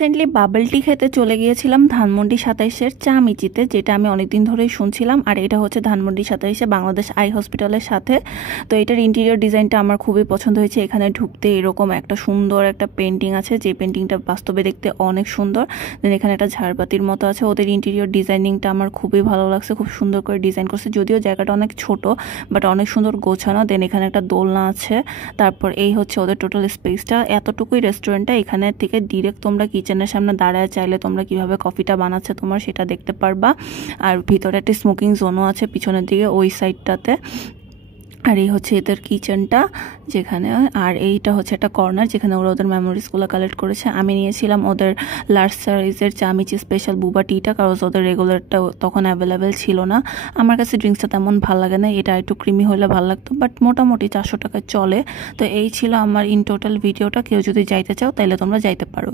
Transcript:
Recently bubble টি খেতে চলে গিয়েছিলাম ধানমন্ডি ২৭-এর চা মিচিতে, যেটা আমি অনেকদিন ধরেই শুনছিলাম। আর এটা হচ্ছে ধানমন্ডি ২৭-এ বাংলাদেশ আই হসপিটালের সাথে। তো এটার ইন্টেরিয়র ডিজাইনটা আমার খুবই পছন্দ হয়েছে। এখানে ঢুকতে এরকম একটা সুন্দর একটা পেন্টিং আছে, যে পেন্টিংটা বাস্তবে দেখতে অনেক সুন্দর। দেন এখানে একটা ঝাড়বাতির মতো আছে। ওদের ইন্টেরিয়র ডিজাইনিংটা আমার খুবই ভালো লাগছে, খুব সুন্দর করে ডিজাইন করছে। যদিও জায়গাটা অনেক ছোট, বাট অনেক সুন্দর গোছানো। দেন এখানে একটা দোলনা আছে। তারপর এই হচ্ছে ওদের টোটাল স্পেসটা। এতটুকুই রেস্টুরেন্টটা। এখানে থেকে ডিরেক্ট তোমরা কিচেনের সামনে দাঁড়ায় চাইলে তোমরা কিভাবে কফিটা বানাচ্ছে তোমার সেটা দেখতে পারবা। আর ভিতরে একটা স্মোকিং জোনও আছে পিছনের দিকে ওই সাইডটাতে। আর এই হচ্ছে এদের কিচেনটা যেখানে, আর এইটা হচ্ছে একটা কর্নার যেখানে ওরা ওদের মেমোরিজগুলো কালেক্ট করেছে। আমি নিয়েছিলাম ওদের লার্জ সাইজের চামিচি স্পেশাল বুবা টিটা, কারণ ওদের রেগুলারটা তখন অ্যাভেলেবেল ছিল না। আমার কাছে ড্রিঙ্কসটা তেমন ভালো লাগে না, এটা একটু ক্রিমি হলে ভালো লাগতো, বাট মোটামুটি 400 টাকায় চলে। তো এই ছিল আমার ইন টোটাল ভিডিওটা। কেউ যদি যাইতে চাও তাহলে তোমরা যাইতে পারো।